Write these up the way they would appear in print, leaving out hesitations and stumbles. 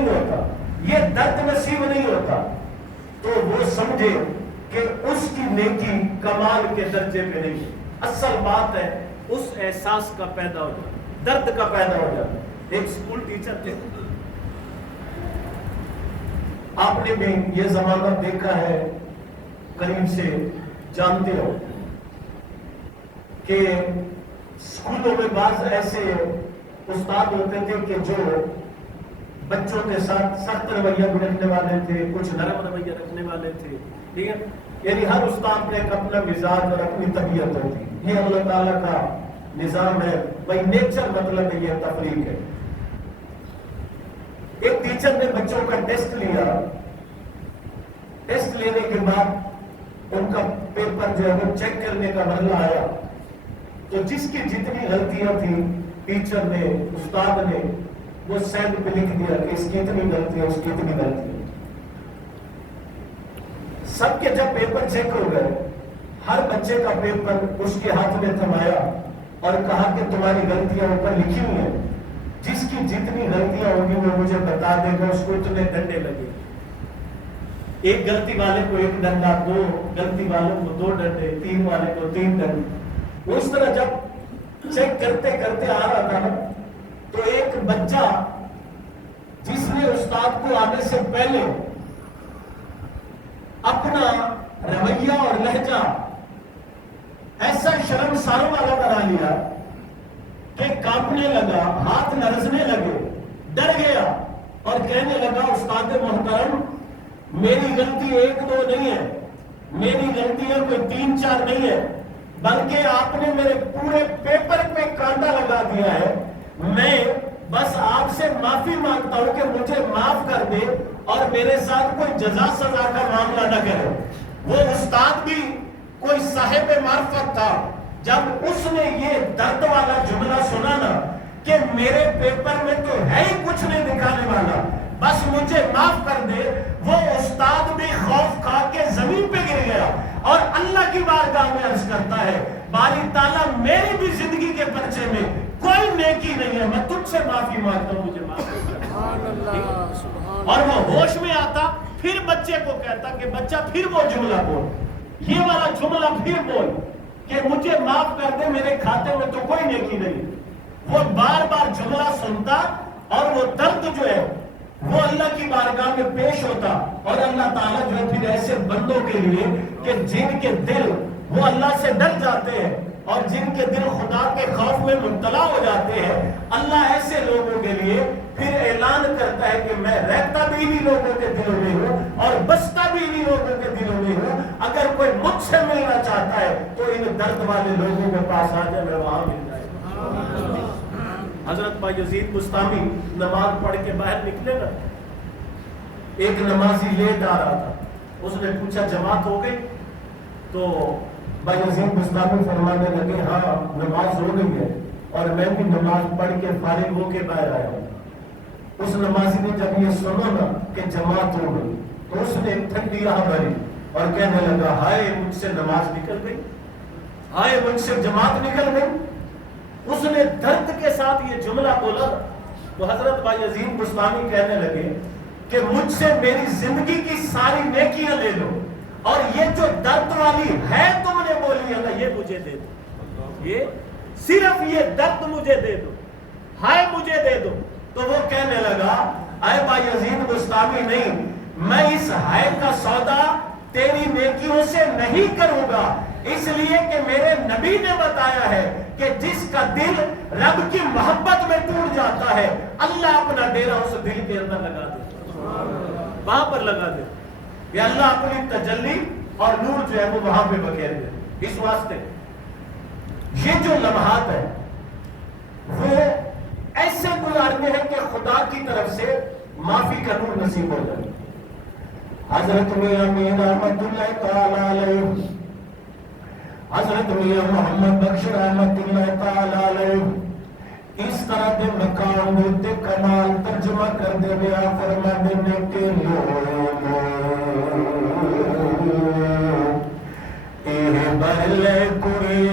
نہیں ہوتا، یہ درد نصیب نہیں ہوتا، تو وہ سمجھے کہ اس کی نیکی کمال کے درجے پہ نہیں ہے۔ اصل بات ہے اس احساس کا پیدا ہو جاتا، درد کا پیدا ہو جاتا۔ ایک اسکول ٹیچر تھے، آپ نے بھی یہ زمانہ دیکھا ہے، قریب سے جانتے ہو کہ اسکولوں میں بعض ایسے استاد ہوتے تھے کہ جو بچوں کے ساتھ سخت رویہ بھی رکھنے والے تھے، کچھ نرم رویہ رکھنے والے تھے، ٹھیک ہے، یعنی ہر استاد نے ایک اپنا مزاج اور اپنی طبیعت ہوتی۔ یہ اللہ تعالیٰ کا نظام ہے، بھائی نیچر مطلب ہے یہ تفریق ہے۔ ایک ٹیچر نے بچوں کا ٹیسٹ لیا، ٹیسٹ لینے کے بعد ان کا پیپر جو ہے وہ چیک کرنے کا مرحلہ آیا، تو جس کی جتنی غلطیاں تھیں ٹیچر نے، استاد نے وہ سینڈ پہ لکھ دیا کہ اس کی اتنی غلطی ہے، اس کی اتنی غلطی ہے۔ سب کے جب پیپر چیک ہو گئے، ہر بچے کا پیپر اس کے ہاتھ میں تھمایا اور کہا کہ تمہاری غلطیاں اوپر لکھی ہوئی ہیں، جس کی جتنی غلطیاں ہوگی وہ مجھے بتا دے گا، اس کو اتنے ڈنڈے لگے۔ ایک غلطی والے کو ایک ڈنڈا، دو غلطی والوں کو دو ڈنڈے، تین والے کو تین ڈنڈے۔ اس طرح جب چیک کرتے کرتے آ رہا تھا تو ایک بچہ جس نے استاد کو آنے سے پہلے اپنا رویہ اور لہجہ ایسا شرمسار والا بنا لیا کہ کانپنے لگا، ہاتھ لرزنے لگے، ڈر گیا اور کہنے لگا استاد محترم میری غلطی ایک دو نہیں ہے، میری غلطیاں کوئی تین چار نہیں ہے، بلکہ آپ نے میرے پورے پیپر پہ کانٹا لگا دیا ہے، میں بس آپ سے معافی مانگتا ہوں کہ مجھے معاف کر دے اور میرے ساتھ کوئی جزا سزا کا معاملہ نہ کرے۔ وہ استاد بھی کوئی صاحب معرفت تھا، جب اس نے یہ درد والا جملہ سنا نا کہ میرے پیپر میں تو ہے ہی کچھ نہیں دکھانے والا، بس مجھے معاف کر دے، وہ استاد بھی خوف کھا کے زمین پہ گر گیا اور اللہ کی بارگاہ میں عرض کرتا ہے باری تعالیٰ میری بھی زندگی کے پرچے میں کوئی نیکی نہیں ہے، میں تجھ سے معافی مانگتا ہوں، مجھے معاف کر۔ اور وہ ہوش میں آتا پھر بچے کو کہتا کہ بچہ پھر وہ جملہ بول، یہ والا جملہ پھر بول کہ مجھے معاف کر دے، میرے کھاتے میں تو کوئی نیکی نہیں۔ وہ بار بار جملہ سنتا اور وہ درد جو ہے وہ اللہ کی بارگاہ میں پیش ہوتا، اور اللہ تعالیٰ جو ہے پھر ایسے بندوں کے لیے کہ جن کے دل وہ اللہ سے ڈر جاتے ہیں اور جن کے دل خدا کے خوف میں مبتلا ہو جاتے ہیں، اللہ ایسے لوگوں کے لیے پھر اعلان کرتا ہے کہ میں رہتا بھی انہی لوگوں کے دلوں میں ہوں اور بستا بھی انہی لوگوں کے دلوں میں ہوں، اگر کوئی مجھ سے ملنا چاہتا ہے تو ان درد والے لوگوں کے پاس آ جائے، میں وہاں مل جائے۔ حضرت بایزید بستامی نماز پڑھ کے باہر نکلے نا، ایک نمازی لیٹ آ رہا تھا، اس نے پوچھا جماعت ہو گئی؟ تو بایزید بستامی فرمانے لگے ہاں نماز ہو گئی ہے اور میں بھی نماز پڑھ کے فارغ ہو کے باہر آیا ہوں۔ اس نمازی نے جب یہ سنا نا کہ جماعت ہو گئی تو اس نے ٹھنڈی آہ بھری اور کہنے لگا ہائے مجھ سے نماز نکل گئی، ہائے مجھ سے جماعت نکل گئی۔ اس نے درد کے ساتھ یہ جملہ بولا تو حضرت بایزید بستامی کہنے لگے کہ مجھ سے میری زندگی کی ساری نیکیاں لے لو اور یہ جو درد والی ہے تم نے بولی ہے نا یہ مجھے دے دو، یہ صرف یہ درد مجھے دے دو، ہائے مجھے دے دو۔ تو وہ کہنے لگا اے بایزید بستامی نہیں، میں اس ہائے کا سودا تیری نیکیوں سے نہیں کروں گا، اس لیے کہ میرے نبی نے بتایا ہے کہ جس کا دل رب کی محبت میں ٹوٹ جاتا ہے اللہ اپنا ڈیرا اس دل کے اندر لگا دے، وہاں پر لگا دے، کہ اللہ اپنی تجلی اور نور جو ہے وہ وہاں پہ بکھیر دے۔ اس واسطے یہ جو لمحات ہے وہ ایسے گزارنے ہیں کہ خدا کی طرف سے معافی کا نور نصیب ہو جائے۔ حضرت میاں میر رحمت اللہ تعالی علیہ، حضرت میاں محمد بخش رحمت اللہ تعالی علیہ اس طرح دے مقام ہوتے کمال ترجمہ کر دے گیا، فرما دینے کے اے بلے کوئی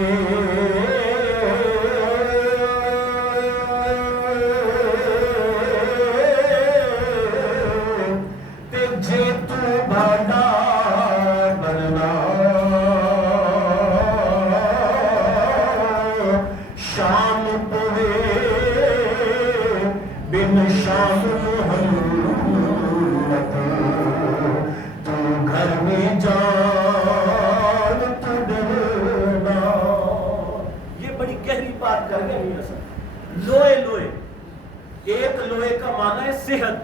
معنی ہے صحت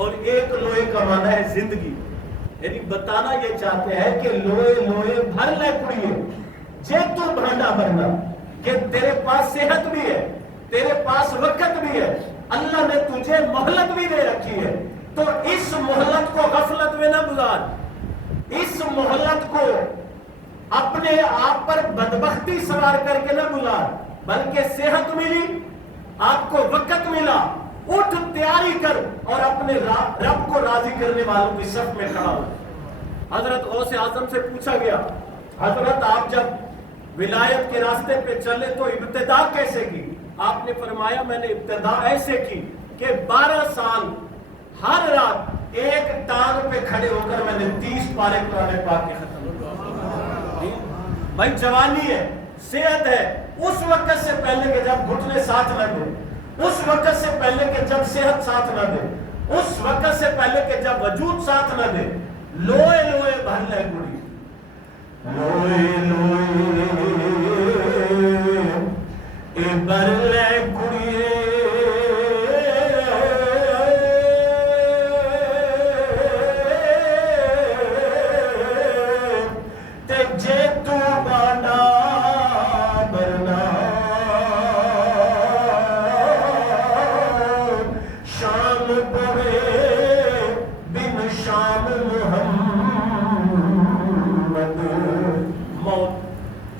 اور ایک لوہے کا معنی ہے زندگی. یعنی بتانا یہ چاہتے ہیں کہ لوہے لوہے بھر لے کڑیے جے تو بھانڈا بھرنا کہ تیرے پاس صحت بھی ہے, تیرے پاس وقت بھی ہے, اللہ نے تجھے مہلت بھی دے رکھی ہے, تو اس مہلت کو غفلت میں نہ گزار, اس مہلت کو اپنے آپ پر بدبختی سوار کر کے نہ گزار, بلکہ صحت ملی, آپ کو وقت ملا, اٹھ تیاری کر اور اپنے رب کو راضی کرنے والوں کی صف میں کھڑا ہو. حضرت غوث اعظم سے پوچھا گیا, حضرت آپ جب ولایت کے راستے پہ چلے تو ابتدا کیسے کی؟ آپ نے فرمایا میں نے ابتدا ایسے کی کہ 12 سال ہر رات ایک ٹانگ پہ کھڑے ہو کر میں نے 30 پارے قرآن پاک کے ختم کیے. بھائی جوانی ہے, صحت ہے, اس وقت سے پہلے کہ جب گھٹنے ساتھ نہ دے, اس وقت سے پہلے کہ جب صحت ساتھ نہ دے, اس وقت سے پہلے کہ جب وجود ساتھ نہ دے, لوہے لوہے بھر لے کڑی, لوہے لوہے بھر لے کڑی تے جے تو بانڈا بھرنا شام پوے بن شام محمد, موت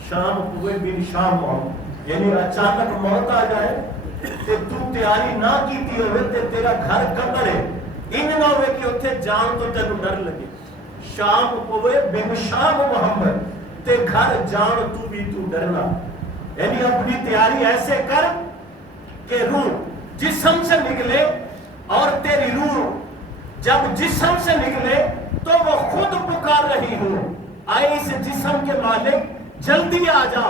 شام پوے بن شام محمد, یعنی اچانک موت آ جائے تے تو تیاری نہ کیتی ہوئے تے تیرا گھر قبر ہے, ان نہ ہوئے کہ اتھے جان تو تینوں ڈر لگے. شام پوے بن شام محمد تے گھر جان تو بھی تو ڈرنا. یعنی اپنی تیاری ایسے کر کہ روح جسم سے نکلے, اور تیری روح جب جسم سے نکلے تو وہ خود پکار رہی ہو, آئے اس جسم کے مالک جلدی آ جا,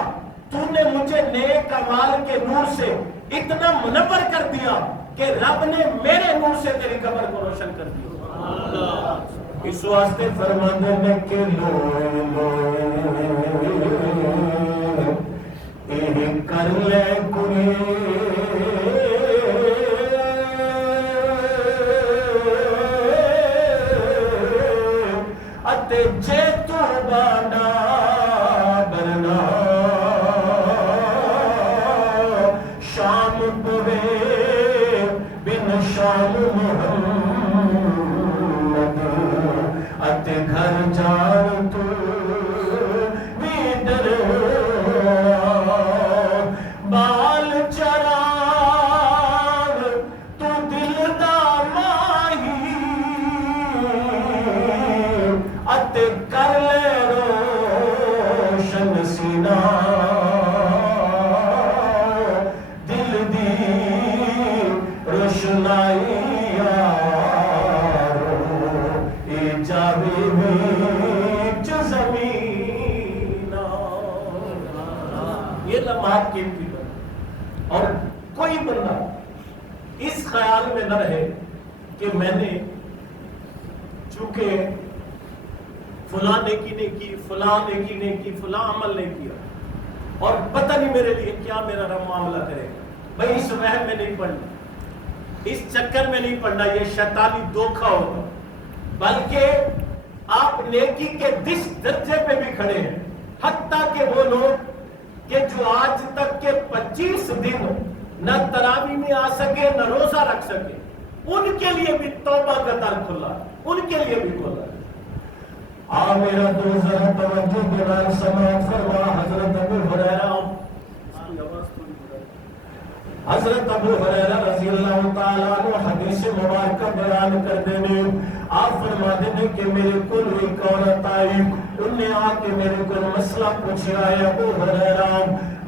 تو نے مجھے نیک اعمال کے نور سے اتنا منور کر دیا کہ رب نے میرے نور سے تیری قبر کو روشن کر دیا. اس واسطے فرماندے نے کہ لوئے لوئے کر لے کڑی اتے جے تو بانڈا بھرنا شام پوے بن شام محمد اتے گھر جان تو بھی ڈرنا, بال چراغ تو دل دا ماہی اتے کر لے روشن سینہ دل دی روشنائی جاوے وچ زمین. یہ لمحات قیمتی بن, اور کوئی بندہ اس خیال میں نہ رہے کہ میں نے چونکہ فلاں نیکی نہیں کی, فلاں نیکی نہیں کی, فلاں عمل نہیں کیا, اور پتہ نہیں میرے لیے کیا میرا رب معاملہ کرے گا. بھائی اس وہم میں نہیں پڑنا, اس چکر میں نہیں پڑنا, یہ شیطانی دھوکہ ہوگا. بلکہ آپ نیکی کے جس درجے پہ بھی کھڑے ہیں, حتیٰ کہ وہ لوگ کہ جو آج تک کے 25 دن نہ تراویح میں آ سکے نہ روزہ رکھ سکے, ان کے لیے بھی توبہ کا در کھلا, ان کے لیے بھی کھلا. میرا دوست ذرا توجہ کے بعد سماعت فرما. حضرت ابو ہریرہ رضی اللہ تعالیٰ عنہ حدیث مبارکہ بیان کر دینے, آپ فرما دینے کہ میرے کل ایک عورت آئی, انہیں آ کے میرے کو مسئلہ پوچھا ہے, ابو ہریرہ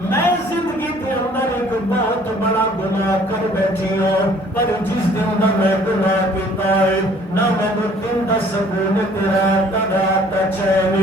میں زندگی کے اندر ایک بہت بڑا گناہ کر بیٹھی ہوں, پر جس دن دا میں گناہ کیتا ہے نہ میں نے دن دا سکون تیرا تا چین,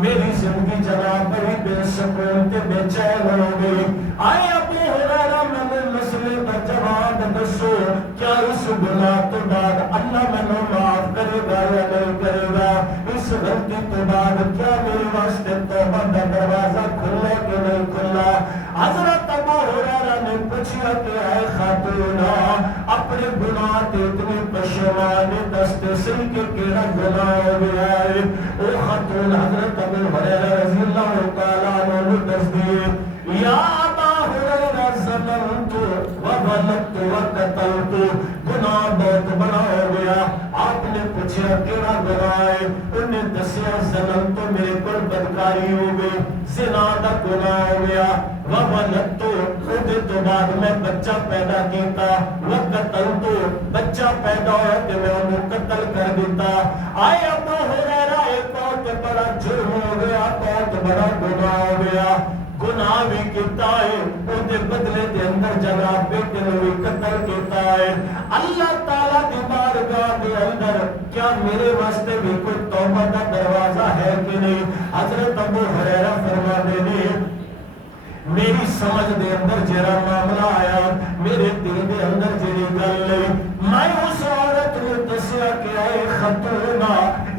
میری زندگی جناب بڑی بے سکون تے بے چین ہو گئی. آئے ابو ہریرہ میں مسئلے کا جواب دسو, کیا اس گناہ تو بعد اللہ میں نے معاف کرے گا یا نہیں کرے گا؟ اس غلطی تو بعد کیا میرے واسطے توبہ کا دروازہ کھلا کہ نہیں کھلا؟ حضرت ابو ہریرہ نے پوچھا کہ اے خاتون, اپنے گناہ تے اتنے پشیمان دستے سی کہ کیڑا گناہ ہو گیا ہے. او خاتون حضرت ابو ہریرہ رضی اللہ تعالیٰ عنہ دس دیے یا ابا ہریرہ ظلمت وظلمت وقتلت گناہ بہت بڑا ہو گیا. آپ نے پوچھا کیڑا گناہ ہے؟ انہیں دسیا ظلم تو میرے پر بدکاری ہو گئی, زنا دا گناہ ہو گیا. وظلمت خود تو بعد میں بچہ پیدا کیتا, وقتلت بچہ پیدا ہوا کہ میں انہیں قتل کر دیتا. آئے ابو ہریرہ ایک بہت بڑا جرم ہو گیا, بہت بڑا گناہ ہو گیا. گناہ بھی کیتا ہے, ان دے بدلے دے اندر جگہ بیٹے نے بھی قتل کیتا ہے. اللہ تعالیٰ دی بارگاہ دے اندر کیا میرے واسطے بھی کوئی توبہ کا دروازہ ہے کہ نہیں؟ حضرت ابو ہریرہ فرماتے ہیں میری سمجھ دے اندر جڑا معاملہ آیا, میرے دل دے اندر جڑی گل لئی, میں اس عورت نے دسیا کہ اے خاتونہ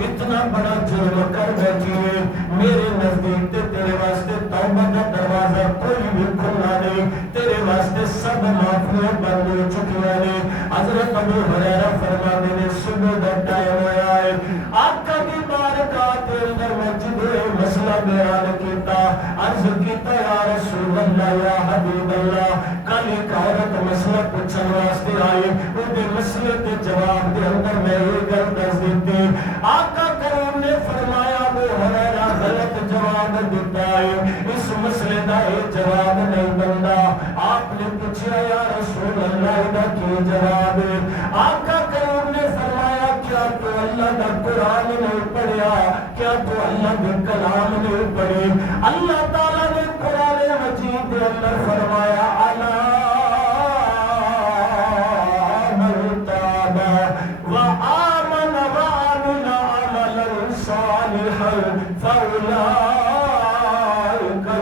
اتنا بڑا جرم کر بیٹھی ہے, میرے نزدیک تے تیرے واسطے توبہ کا دروازہ کوئی بھی کھلا نہیں, تیرے واسطے سب معافیاں بند ہو چکیاں نے. حضرت ابو ہریرہ فرماتے ہیں صبح دا ٹائم ہوا ہے, آقا کی بارگاہ کے اندر مسجد مسئلہ بیان کیتا, عرض کیتا یا رسول اللہ یا حبیب اللہ, کل ایک عورت مسئلہ پوچھن واسطے آئی, ان کے مسئلے کے جواب دے اندر میں یہ گل دس دیتی. آقا کریم نے فرمایا ابو ہریرہ غلط جواب دیتا ہے, اس مسئلے دا یہ جواب نہیں بنتا. آپ نے پوچھا یا رسول اللہ دا کی جواب ہے؟ آقا کریم نے فرمایا کیا تو اللہ دا قرآن نہیں پڑھیا, کیا تو اللہ دا کلام نہیں پڑھی؟ اللہ تعالیٰ نے قرآن مجید دے اندر فرمایا الا من تاب وآمن وعمل عملا صالحا فأولئک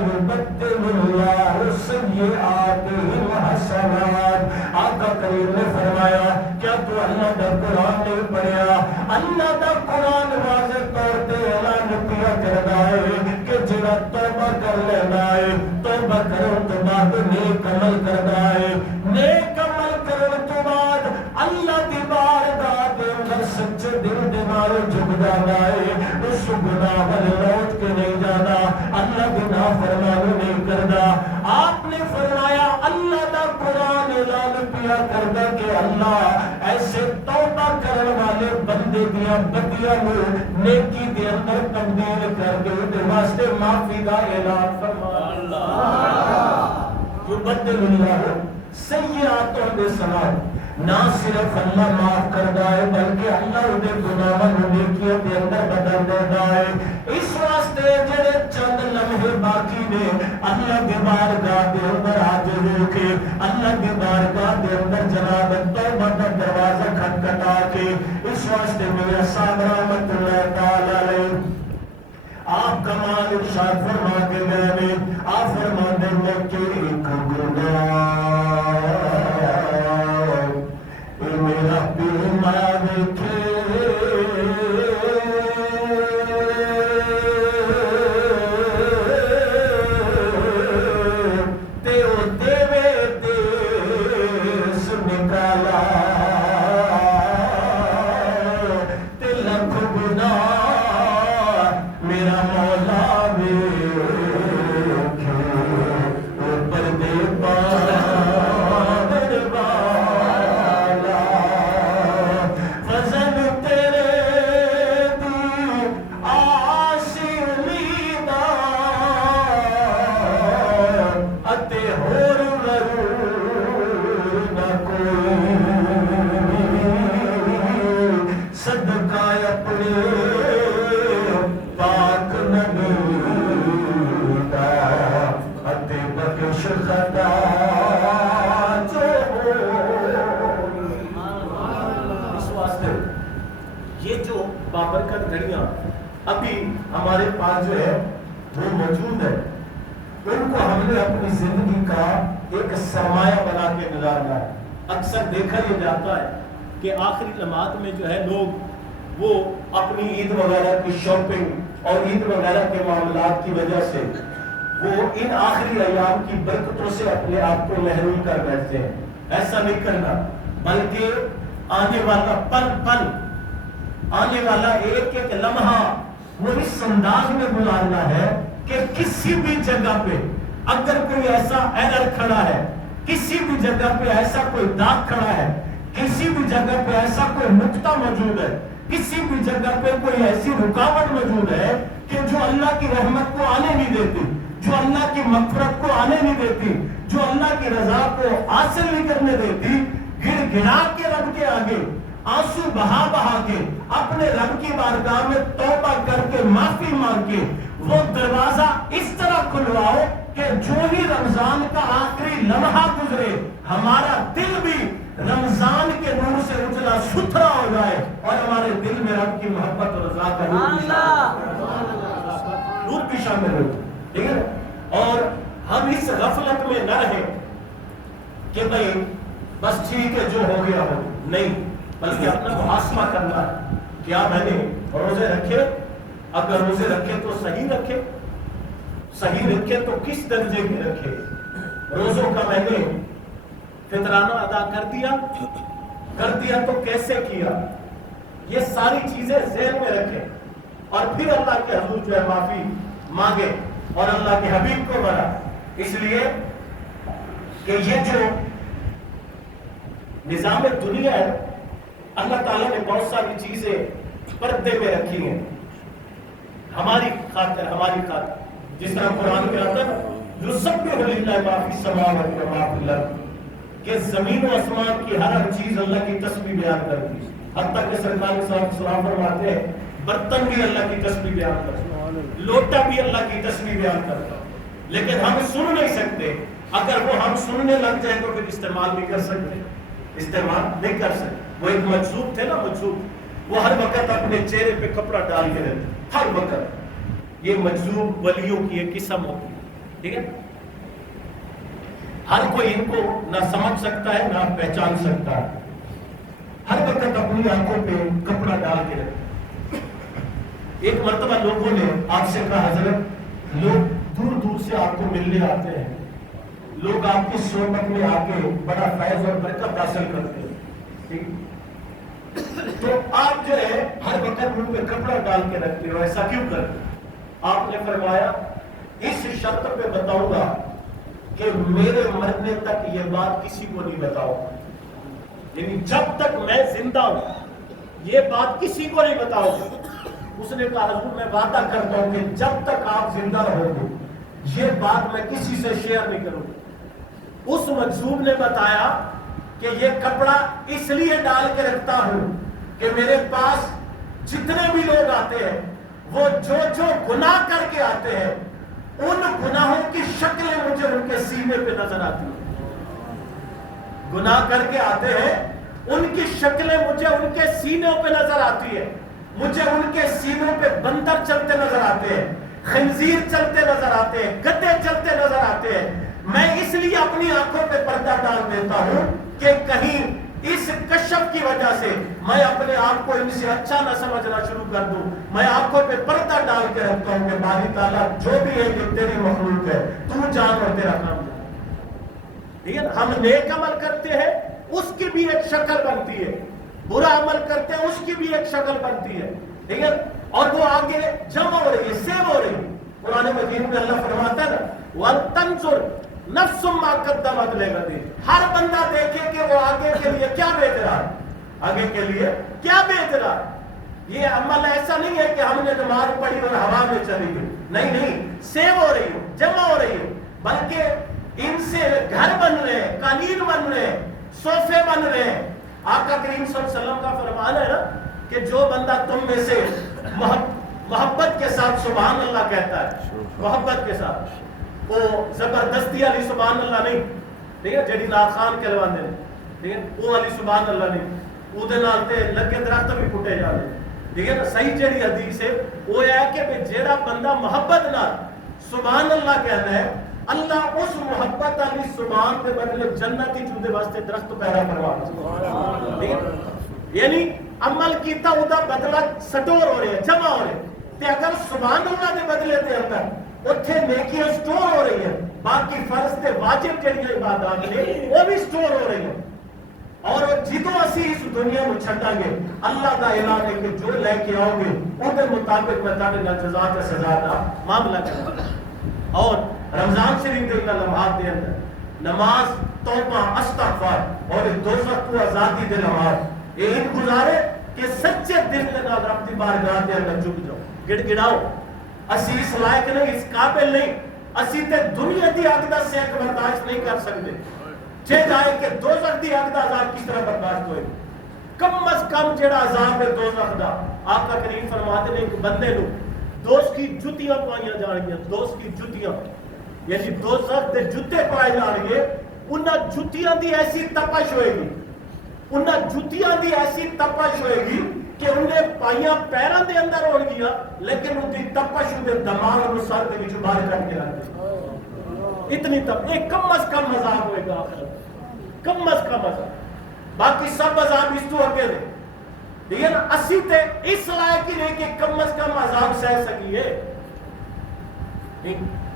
یبدل اللہ سیئاتہم حسنات. آقا کریم نے فرمایا کیا تو اللہ دا قرآن نہیں پڑھیا؟ اللہ دا قرآن واضح طور پہ اعلان کیا کرتا ہے کہ جڑا توبہ کر لینا ہے, توبہ کرن تو بعد نیک عمل کرتا ہے, نیک عمل کرن تو بعد اللہ دی بارگاہ دے اندر سچے دل دے نال جھک جاتا ہے, اس گناہ ول لوٹ کے نہیں جانا, اللہ دی نافرمانی نہیں کرتا. آپ نے فرمایا اللہ دا قرآن اعلان کیا کرتا کہ اللہ ایسے توبہ کرن والے بندے دیاں بدیاں نو نیکی دے اندر تبدیل کر کے دے واسطے معافی دا اعلان فرمایا. اللہ یبدل اللہ سیئاتہم حسنات, نہ صرف اللہ معاف کرتا ہے بلکہ اللہ انہیں گناہاں نو نیکیاں دے اندر بدل دیتا ہے. اس واسطے جڑے چند لمحے باقی نے اللہ کی بارگاہ دے اندر حاضر ہو کے اللہ کی بارگاہ دے اندر جناب توبہ کا دروازہ کھٹکھٹا کے, اس واسطے میرے صاحب رحمت اللہ تعالی علیہ آپ کمال ارشاد فرما کے گئے, آپ فرما دیں کہ ایک گناہ میرا پیما دیکھے تیو دیوے دیس نکالا, تے لکھ گناہ میرا مولا دیکھے اوپر دے پاس بابرکت گھڑیاں ابھی ہمارے پاس جو ہے وہ موجود ہے, ان کو ہم نے اپنی زندگی کا ایک سرمایہ بنا کے گزارنا ہے. اکثر دیکھا یہ جاتا ہے کہ آخری لمحات میں جو ہے لوگ وہ اپنی عید وغیرہ کی شاپنگ اور عید وغیرہ کے معاملات کی وجہ سے وہ ان آخری ایام کی برکتوں سے اپنے آپ کو محروم کر بیٹھتے ہیں. ایسا نہیں کرنا. بلکہ آنے والا پل پل، آنے والا ایک ایک لمحہ وہ اس انداز میں گزارنا ہے کہ کسی بھی جگہ پہ اگر کوئی ایسا ایرر کھڑا ہے، کسی بھی جگہ پہ ایسا کوئی داغ کھڑا ہے، کسی بھی جگہ پہ ایسا کوئی نقطہ موجود ہے، کسی بھی جگہ پہ کوئی ایسی رکاوٹ موجود ہے کہ جو اللہ کی رحمت کو آنے نہیں دیتی، جو اللہ کی مغفرت کو آنے نہیں دیتی، جو اللہ کی رضا کو حاصل نہیں کرنے دیتی، گڑ گڑا کے رب کے آگے آنسو بہا بہا کے اپنے رب کی بارگاہ میں توبہ کر کے معافی مانگ کے وہ دروازہ اس طرح کھلواؤ کہ جو ہی رمضان کا آخری لمحہ گزرے ہمارا دل بھی رمضان کے نور سے اجلا ستھرا ہو جائے اور ہمارے دل میں رب کی محبت اور رضا کا نور بھی شامل ہو، ٹھیک ہے؟ اور ہم اس غفلت میں نہ رہیں کہ بھئی بس ٹھیک ہے جو ہو گیا ہو، نہیں، بلکہ اپنا محاسبہ کرنا ہے، کیا میں نے روزے رکھے؟ اگر روزے رکھے تو صحیح رکھے، صحیح رکھے تو کس درجے کے رکھے؟ روزوں کا میں نے فطرانہ ادا کر دیا تو کیسے کیا؟ یہ ساری چیزیں ذہن میں رکھیں اور پھر اللہ کے حضور جو ہے معافی مانگے اور اللہ کے حبیب کو مرا، اس لیے کہ یہ جو نظام دنیا ہے اللہ تعالیٰ نے بہت ساری چیزیں پردے میں رکھی ہیں ہماری خاطر، جس طرح قرآن میں آتا ہے یسبح للہ ما فی السماوات و ما فی الارض، کہ زمین و آسمان کی ہر چیز اللہ کی تسبیح بیان کرتی ہے، حتیٰ کہ سرکار صلی اللہ علیہ وسلم فرماتے ہیں برتن بھی اللہ کی تسبیح بیان کرتا ہے، لوٹا بھی اللہ کی تسبیح بیان کرتا ہے، لیکن ہم سن نہیں سکتے۔ اگر وہ ہم سننے لگ جائیں تو پھر استعمال نہیں کر سکتے۔ وہ ایک مجذوب تھے نا، مجذوب، وہ ہر وقت اپنے چہرے پہ کپڑا ڈال کے رہتے، ہر وقت۔ یہ مجذوب ولیوں کی ایک قسم ہوتی ہے، ٹھیک ہے؟ ہر کوئی ان کو نہ سمجھ سکتا ہے نہ پہچان سکتا ہے، ہر وقت اپنی آنکھوں پہ کپڑا ڈال کے رہتے۔ ایک مرتبہ لوگوں نے آپ سے کہا حضرت لوگ دور دور سے آپ کو ملنے آتے ہیں، لوگ آپ کی صحبت میں آ کے بڑا فیض اور برکت حاصل کرتے ہیں، ٹھیک؟ تو آپ جو ہے ہر وقت منہ پہ کپڑا ڈال کے رکھتے ہو، ایسا کیوں کرتے؟ آپ نے فرمایا اس شرط پہ بتاؤں گا کہ میرے مرنے تک یہ بات کسی کو نہیں بتاؤں، یعنی جب تک میں زندہ ہوں یہ بات کسی کو نہیں بتاؤں گا۔ اس نے کہا حضور میں وعدہ کرتا ہوں کہ جب تک آپ زندہ رہو گے یہ بات میں کسی سے شیئر نہیں کروں گا۔ اس مجذوب نے بتایا کہ یہ کپڑا اس لیے ڈال کے رکھتا ہوں کہ میرے پاس جتنے بھی لوگ آتے ہیں وہ جو گناہ کر کے آتے ہیں ان گناہوں کی شکلیں مجھے ان کے سینے پہ نظر آتی ہیں، گناہ کر کے آتے ہیں ان کی شکلیں مجھے ان کے سینوں پہ نظر آتی ہے، مجھے ان کے سینوں پہ بندر چلتے نظر آتے ہیں، خنزیر چلتے نظر آتے ہیں، گدے چلتے نظر آتے ہیں۔ میں اس لیے اپنی آنکھوں پہ پردہ ڈال دیتا ہوں کہ کہیں اس کشف کی وجہ سے میں اپنے آپ کو ان سے اچھا نہ سمجھنا شروع کر دوں۔ میں آنکھوں پہ پردہ ڈال کے رکھتا ہوں کہ باری تعالیٰ جو بھی ہے یہ تیری مخلوق ہے، تو جان اور تیرا کام جان۔ ٹھیک ہے نا؟ ہم نیک عمل کرتے ہیں اس کی بھی ایک شکل بنتی ہے، برا عمل کرتے ہیں اس کی بھی ایک شکل بنتی ہے، ٹھیک ہے؟ اور وہ آگے جمع ہو رہی ہے، سیو ہو رہی ہے۔ قرآن مجید میں اللہ فرماتا ہے نا وَلْتَنْظُرْ نَفْسٌ مَا قَدَّمَتْ لِغَدٍ، ہر بندہ دیکھے کہ وہ آگے کے لیے کیا بیچ رہا ہے، آگے کے لیے کیا بیچ رہا ہے۔ یہ عمل ایسا نہیں ہے کہ ہم نے نماز پڑھی اور ہوا میں چلی گئی، نہیں، سیو ہو رہی ہے، جمع ہو رہی ہے، بلکہ ان سے گھر بن رہے ہیں، قالین بن رہے ہیں، صوفے بن رہے ہیں۔ آقا کریم صلی اللہ علیہ وسلم کا فرمان ہے نا کہ جو بندہ تم میں سے محبت کے ساتھ سبحان اللہ کہتا ہے، محبت کے ساتھ، وہ زبردستی علی سبحان اللہ نہیں، ٹھیک ہے، جڑی ناخان کہلواندے نے، ٹھیک ہے، وہ علی سبحان اللہ نہیں، وہ دے نال تے لگے درخت بھی پھٹے جاندے، ٹھیک ہے نا۔ صحیح جڑی حدیث ہے وہ ہے کہ جیڑا بندہ محبت نال سبحان اللہ کہتا ہے اللہ اس محبت علی سبحان کے بدلے جنت ہی چودے واسطے درخت پیدا کروا دے، ٹھیک ہے، یعنی عمل کیتا ادا بدلہ سٹور ہو رہے ہیں، جمع ہو رہے ہیں۔ تے اگر سبحان اللہ دے بدلے دے اندر اتھے نیکیاں سٹور ہو رہی ہیں، باقی فرض تے واجب جڑی عبادات نے وہ بھی سٹور ہو رہی ہیں۔ اور جدوں اسی اس دنیا کو چھڈاں گے اللہ دا اعلان ہے کہ جو لے کے آؤ گے ان کے مطابق میں تاکہ جزا تے سزا دا معاملہ کروں. اور رمضان شریف دے لمحات دے اندر نماز توبہ استغفار اور دوزخ تو آزادی دے نماز یہ ان گزارے کہ سچے دل کے نال رب دی بارگاہ دے اندر جھک جاؤ گڑ گڑاؤ. اسی اس لائق نہیں اس قابل نہیں اسی تے دنیا دی اگ دا سیک برداشت نہیں کر سکتے. چے جائے کہ دوزخ دی اگ دا عذاب کس طرح برداشت ہوئے. کم از کم جڑا عذاب ہے دوزخ دا آقا کریم فرماتے ہیں کہ بندے نو دوست کی جتیاں پائیاں جان گیا. دوست کی جتیاں یعنی دوزخ دے جتے پائے جان گے. انہاں جتیاں دی ایسی تپش ہوئے گی انہاں جتیاں دی ایسی تپش ہوئے گی کہ انہیں پائیاں پیروں دے اندر اڑ گیا لیکن ان کی تپش ان کے دماغ کو سر کے وچ باہر کر کے رکھ دے. اتنی تپ ایک کم از کم عذاب ہوئے گا کم از کم عذاب. باقی سب عذاب اس تو اگے دے لیکن اسی تے اس لائق ہی نہیں کہ کم از کم عذاب سہ سکیے.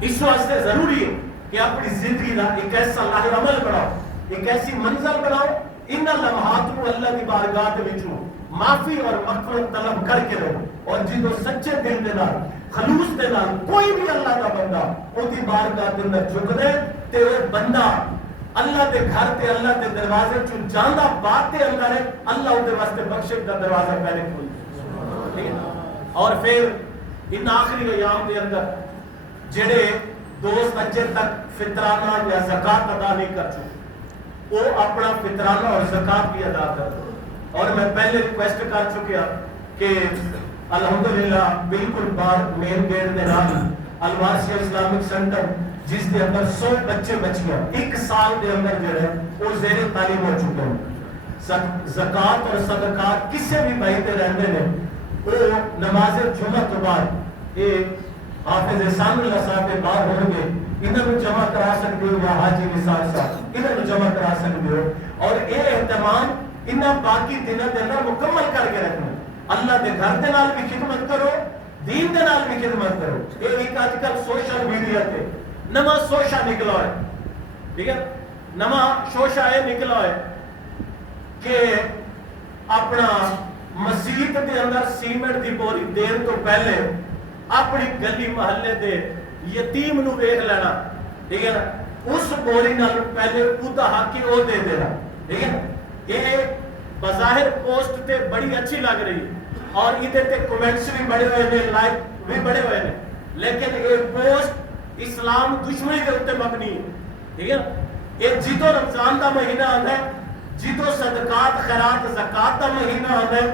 اس واسطے ضروری ہے کہ اپنی زندگی کا ایک ایسا لاہ عمل بناؤ ایک ایسی منزل بناؤ ان لمحات کو اللہ کی بارگاہ کے وچوں معافی اور مغفرت طلب کر کے رہو. اور جدو سچے دل دے نال خلوص دے نال کوئی بھی اللہ کا بندہ او دی بارگاہ دے اندر جھک دے تے وہ بندہ اللہ دے گھر تے اللہ دے دروازے چوں جاندا بات تے اندر ہے اللہ اون دے واسطے بخشش دا دروازہ پہلے کھول دے. اور پھر ان آخری ایام دے اندر جڑے دوست اجے تک فطرانہ یا زکات ادا نہیں کر چکے وہ اپنا فطرانہ اور زکات بھی ادا کر دو. اور میں پہلے ریکویسٹ کر چکیا کہ الحمدللہ بالکل بار مین گیٹ دے نال الواسیہ اسلامک سینٹر جس دے اندر 100 بچے بچیاں ایک سال دے اندر جو ہے وہ زیر تعلیم ہو چکے ہیں. زکات اور صدقات کسے بھی بھائی تے رہندے نے وہ نماز جمعہ تو بعد یہ حافظ احسان اللہ صاحب کے بعد ہوں گے انہوں نے جمع کرا سکتے ہو یا حاجی نثار صاحب انہوں نے جمع کرا سکتے ہو. اور یہ اہتمام انہاں باقی دنوں کے اندر مکمل کر کے رکھنا. اللہ دے گھر دے نال بھی خدمت کرو دین دے نال بھی خدمت کرو. یہ ایک آج کل سوشل میڈیا تے نواں سوشا نکلا ہے ٹھیک ہے نواں شوشا یہ نکلا ہے کہ اپنا مسجد دے اندر سیمنٹ دی بوری دین تو پہلے اپنی گلی محلے دے یتیم نو ویکھ لینا ٹھیک ہے اس بوری نال پہلے خدا حق او دے دینا ٹھیک ہے. یہ بظاہر پوسٹ تے بڑی اچھی لگ رہی ہے اور ادھر تے کمنٹس بھی بڑے ہوئے نے لائک بھی بڑے ہوئے نے لیکن یہ پوسٹ اسلام دشمنی کے اوپر مبنی ہے ٹھیک ہے. یہ جدو رمضان دا مہینہ آتا ہے جدو صدقات خیرات زکات دا مہینہ آتا ہے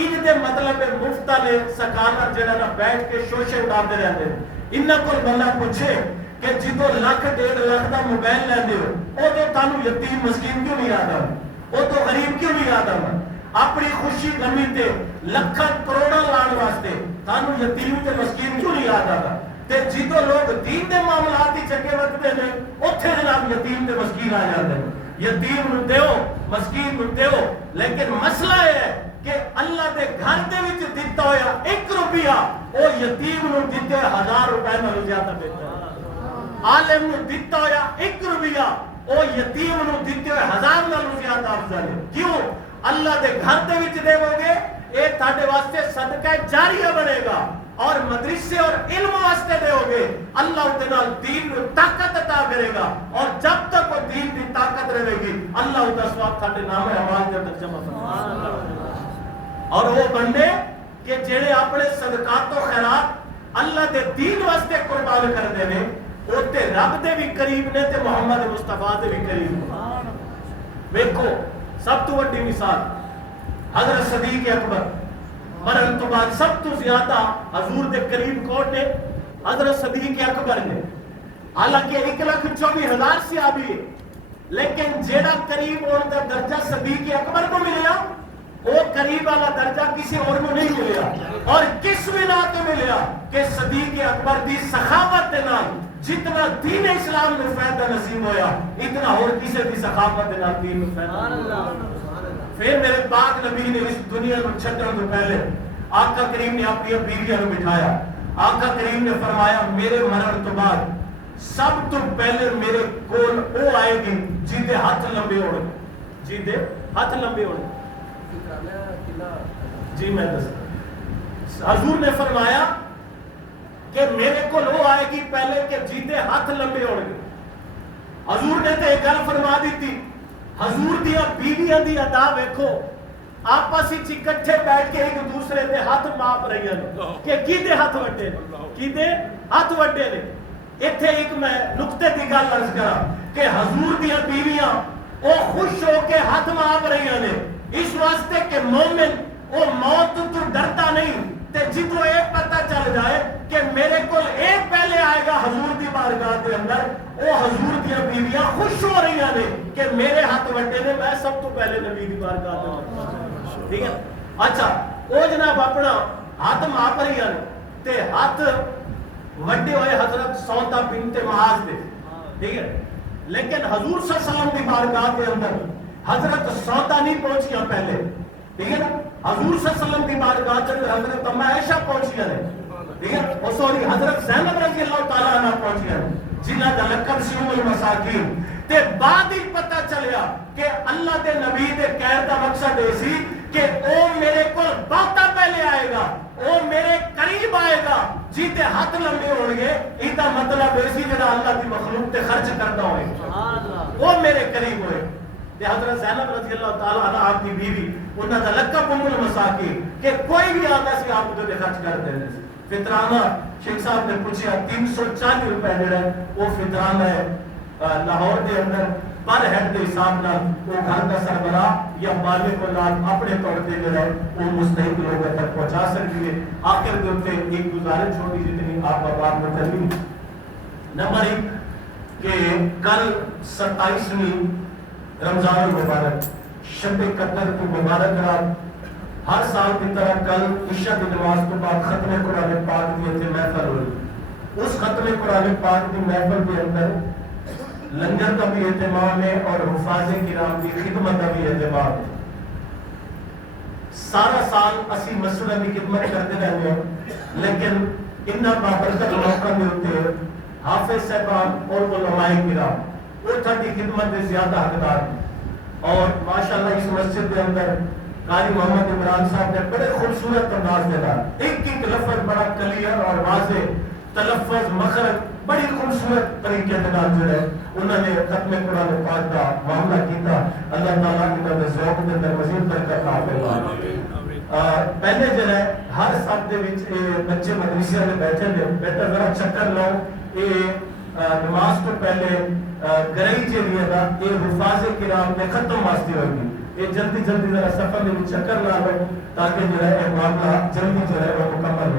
ان دے مطلب مفتا نے سکانر جڑا نہ بیٹھ کے شوشے اڑاتے رہتے ہیں. انہاں کول بندہ پوچھے کہ جدو لاکھ 1.5 لاکھ دا موبائل لیندے ہو او تو تانوں یتیم مسکین کیوں نہیں یاد آتا وہ تو غریب کیوں نہیں یاد آتا اپنی خوشی غمی تے لکھاں کروڑاں لان واسطے تانوں یتیم تے مسکین کیوں نہیں یاد آتا. تے جدو لوگ دین دے معاملات ہی چنگے وقتے نے اوتھے جناب یتیم تے مسکین آ جاتے ہیں. یتیم نو دیو مسکین نو دیو لیکن مسئلہ یہ ہے کہ اللہ دے گھر دے وچ دتا ہویا 1 روپیہ او یتیم نو دتے 1000 روپے نال زیادہ بہتر ہے. عالم نو دتا ہویا 1 روپیہ او یتیم نو دتے ہوئے 1000 نال زیادہ افضل ہے. کیوں اللہ دے گھر دے وچ دیو گے اے تھاڈے واسطے صدقہ جاریہ بنے گا اور مدرسے اور علم واسطے دیو گے اللہ دے نال دین نو طاقت عطا کرے گا اور جب تک وہ دین دی طاقت رہے گی اللہ دا ثواب تھاڈے نام اعمال دے اندر جمع فرمائے. اور وہ بندے کہ جڑے اپنے صدقات و خیرات اللہ دے دین واسطے قربان کر دے نے وہ تے رب دے بھی قریب نے تے محمد مصطفیٰ دے بھی قریب. ویکھو سب تو بڑی مثال حضرت صدیق اکبر مرن تو بعد سب تو زیادہ حضور دے قریب کون نے حضرت صدیق اکبر نے. حالانکہ 1,24,000 صحابی ہے لیکن جیڑا قریب ہونے دا درجہ صدیق اکبر کو ملیا وہ قریب والا درجہ کسی اور کو نہیں ملیا. اور کس بنا تو ملیا کہ صدیق اکبر دی سخاوت دے نال جتنا دین اسلام میں فائدہ نصیب ہویا اتنا اور کسی دی سخاوت دے نال دین میں فائدہ. پھر میرے پاک نبی نے اس دنیا کو چھڈن تو پہلے آقا کریم نے اپنی بیویاں کو بٹھایا. آقا کریم نے فرمایا میرے مرن تو بعد سب تو پہلے میرے کول وہ آئے گی جیدے ہاتھ لمبے ہو جیدے ہاتھ لمبے ہونے جی میں دس حضور نے فرمایا کہ میرے کو لو آئے گی پہلے کہ جیتے ہاتھ لمبے ہونے گے. حضور نے تو ایک گل فرما دیتی. حضور دیا بیویاں دی ادا ویکھو آپس وچ اکٹھے بیٹھ کے ایک دوسرے دے ہاتھ ماپ رہی ہیں کہ کیدے ہاتھ وڈے نے کیدے ہاتھ وڈے نے. ایتھے ایک میں نقطے دی گل عرض کراں کہ حضور دیا بیویاں او خوش ہو کے ہاتھ ماپ رہی ہیں اس واسطے کہ مومن وہ موت تو ڈرتا نہیں تے جدو ایک پتہ چل جائے کہ میرے کول ایک پہلے آئے گا حضور دی بارگاہ دے اندر وہ حضور دی بیویاں خوش ہو رہی ہیں کہ میرے ہاتھ وڈے نے میں سب تو پہلے نبی دی بارگاہ دے اندر. ٹھیک ہے. اچھا او جناب اپنا ہاتھ ماپ رہی ہیں تے ہاتھ وڈے ہوئے حضرت سودا بنت معاذ دے. ٹھیک ہے. لیکن حضور صلی اللہ علیہ وسلم دی بارگاہ دے اندر حضرت سودا نہیں پہنچیاں پہلے. ٹھیک ہے نا. حضور صلی اللہ علیہ وسلم کی بارگاہ چل حضرت اما عائشہ پہنچی ہے. ٹھیک ہے. اور سوری حضرت زینب رضی اللہ تعالیٰ عنہ پہنچی ہے جنہاں دا لقب سی ام المساکین. تے بعد ہی پتہ چلیا کہ اللہ دے نبی دے کہر دا مقصد اے سی کہ او میرے کول بہتا پہلے آئے گا او میرے قریب آئے گا جیتے ہاتھ لمبے ہون گے. ایتا مطلب اے سی جڑا اللہ دی مخلوق تے خرچ کرتا ہوئے وہ میرے قریب ہوئے. حضرت زینب رضی اللہ تعالیٰ عنہ آپ کی بیوی انہاں دا لقب ام المساکین کہ کوئی بھی آتا سی آپ کو خرچ کر دینے سی. فطرانہ شیخ صاحب نے پوچھا 340 روپے جڑا وہ فطرانہ ہے لاہور دے اندر پر ہیڈ دے حساب نال وہ گھر کا سربراہ یا مالک اولاد اپنے طور تے جو ہے وہ مستحق لوگوں تک پہنچا سکتی ہے. آخر دے اوپر ایک گزارش چھوٹی جتنی آپ آباد میں کرنی. نمبر 1 کہ کل 27ویں رمضان المبارک شب قدر کی مبارک رات ہر سال کی طرح کل عشاء کی نماز کے بعد ختم قرآن پاک کی اتنے محفل ہوئی. اس ختم قرآن پاک کی محفل کے اندر لنگر کا بھی اہتمام ہے اور حفاظ کرام کی خدمت کا بھی اہتمام ہے. سارا سال اسی مسئلہ کی خدمت کرتے رہتے ہیں لیکن انہاں بابرکت موقع میں ہوتے ہیں حافظ صاحبان اور علماء کرام وہ تھا کی خدمت میں زیادہ حقدار ہیں. اور ماشاءاللہ اس مسجد کے اندر قاری محمد عمران صاحب نے بڑے خوبصورت انداز میں ایک ایک لفظ بڑا کلیئر اور واضح تلفظ مخرج بڑی خوبصورت طریقے سے جو ہے انہوں نے ختم قرآن پاک کا معاملہ کیتا. اللہ تعالیٰ کی طرف ذوق کے اندر مزید برکت عطا فرمائے. پہلے جو ہے ہر سب دے وچ بچے مدرسے میں بیٹھے نے بہتر ذرا چکر لاؤ. نماز کو پہلے گرئی جیڑی ہے یہ حفاظ کرام نے ختم واسطے ہوگی. یہ جلدی ذرا سفر میں چکر لا لو تاکہ جو ہے معاملہ جلدی جو ہے وہ مکمل ہو.